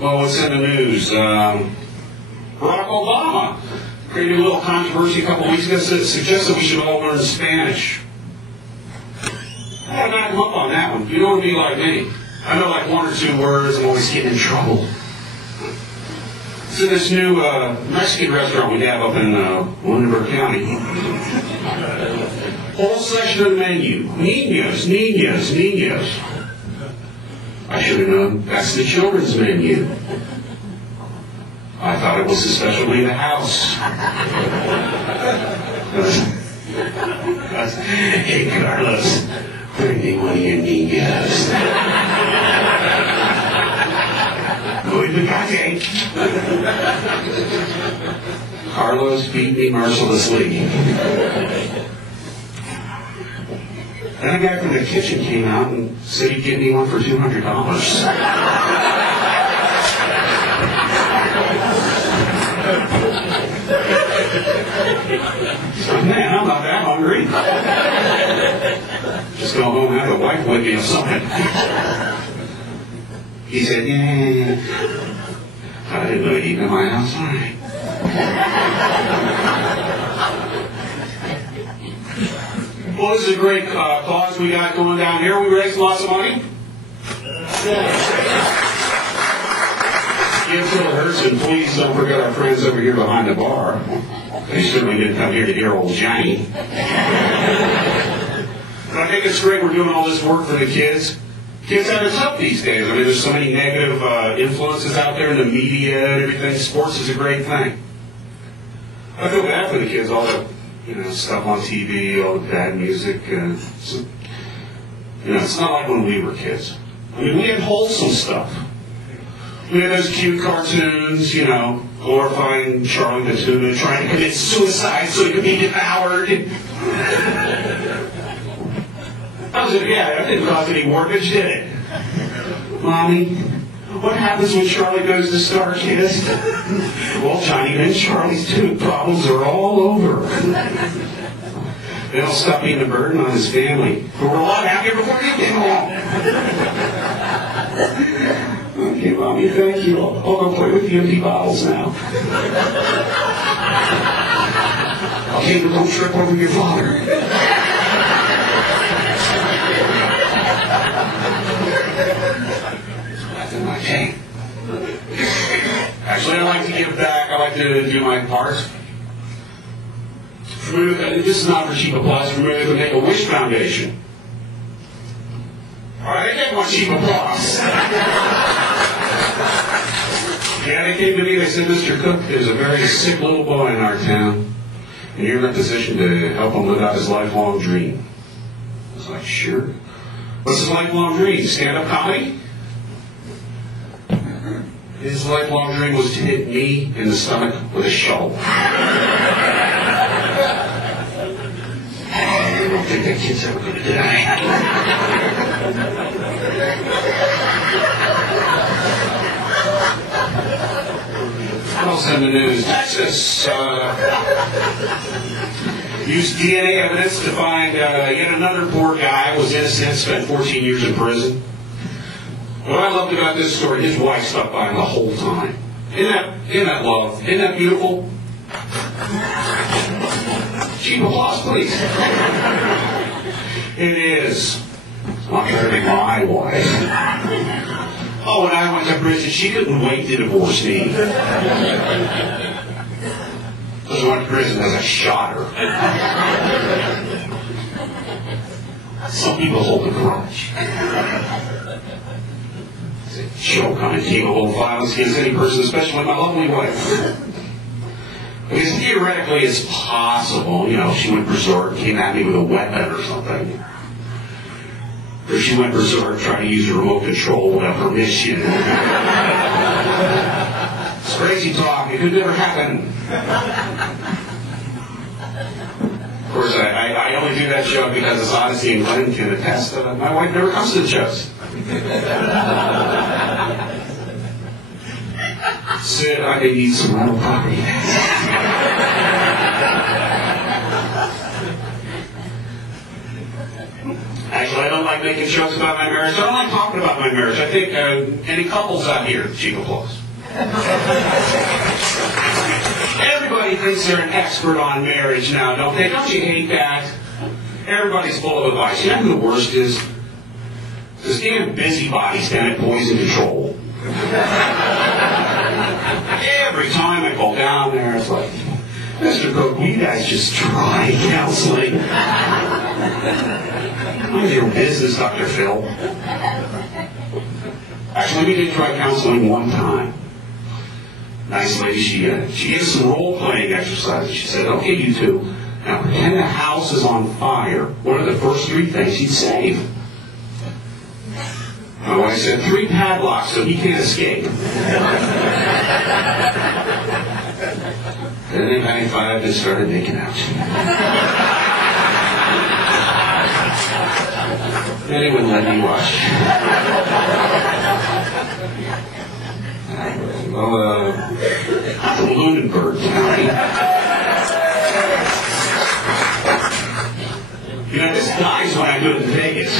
Well, what's in the news? Barack Obama created a little controversy a couple weeks ago, suggested we should all learn Spanish. I gotta back him up on that one. You don't want to be like me. I know like one or two words, I'm always getting in trouble. So this new Mexican restaurant we have up in Lunenburg County. Whole section of the menu. Niños, niños, niños. I should have known that's the children's menu. I thought it was especially in the house. Hey, Carlos, bring me one of your niños. Muy picante. Carlos beat me mercilessly. Then a guy from the kitchen came out and said he'd give me one for $200. So, man, I'm not that hungry. Just go home and have a wife with me or something. He said, yeah. I didn't know you'd eat in my house. All right. Well, this is a great cause we got going down here. We raised lots of money. Give to the hurts, and please don't forget our friends over here behind the bar. They certainly didn't come here to hear old Johnny. But I think it's great we're doing all this work for the kids. Kids have it tough these days. I mean, there's so many negative influences out there in the media and everything. Sports is a great thing. I feel bad for the kids, all the stuff on TV, all the bad music. It's not like when we were kids. I mean, we had wholesome stuff. We had those cute cartoons, glorifying Charlie the Tuna trying to commit suicide so he could be devoured. That didn't cost any mortgage, did it? Mommy, what happens when Charlie goes to Starkist? Well, Johnny and Charlie's tooth problems are all over. They don't stop being a burden on his family. But we're a lot happier before you get home. Okay, Mommy, thank you. I'll go play with the empty bottles now. Okay, but don't trip over your father. Okay. Actually, I like to give back. I like to do my part. This is not for cheap applause. We're going to make a Wish Foundation. All right, I get one cheap applause. Yeah, they came to me. They said, Mr. Cook, there's a very sick little boy in our town, and you're in a position to help him live out his lifelong dream. I was like, sure. What's his lifelong dream? Stand-up comedy? His lifelong dream was to hit me in the stomach with a shovel. I don't think that kid's ever going to die. What else in the news? Texas used DNA evidence to find yet another poor guy was innocent, spent 14 years in prison. What I loved about this story, his wife stuck by him the whole time. Isn't that love? Isn't that beautiful? Cheap applause, please. It is. It's not very my wife. Oh, when I went to prison, she couldn't wait to divorce me. Because I went to prison because I shot her. Some people hold a grudge. Choke on incapable violence against any person, especially my lovely wife. Because theoretically it's possible, she went berserk and came at me with a weapon or something. Or she went berserk trying to use a remote control without permission. It's crazy talk. It could never happen. Of course, I only do that joke because it's honesty and Glenn can attest that my wife never comes to the shows. Sid, I could eat some rental property. Actually, I don't like making making jokes about my marriage. I don't like talking about my marriage. I think any couples out here, cheap applause. Everybody thinks they're an expert on marriage now, don't they? Don't you hate that? Everybody's full of advice. You know who the worst is? This damn busybodies down at Poison Control. Every time I go down there, it's like, Mr. Cook, you guys just try counseling. Mind your business, Dr. Phil. Actually, we did try counseling one time. Nice lady, she gave us some role-playing exercises. She said, okay, you two, now pretend the house is on fire. What are the first 3 things you'd save? My wife said, 3 padlocks so he can't escape. Then they high-fived and started making out. Then they wouldn't let me watch. Well, I'm from Lunenburg County. You know, this dies when I go to Vegas.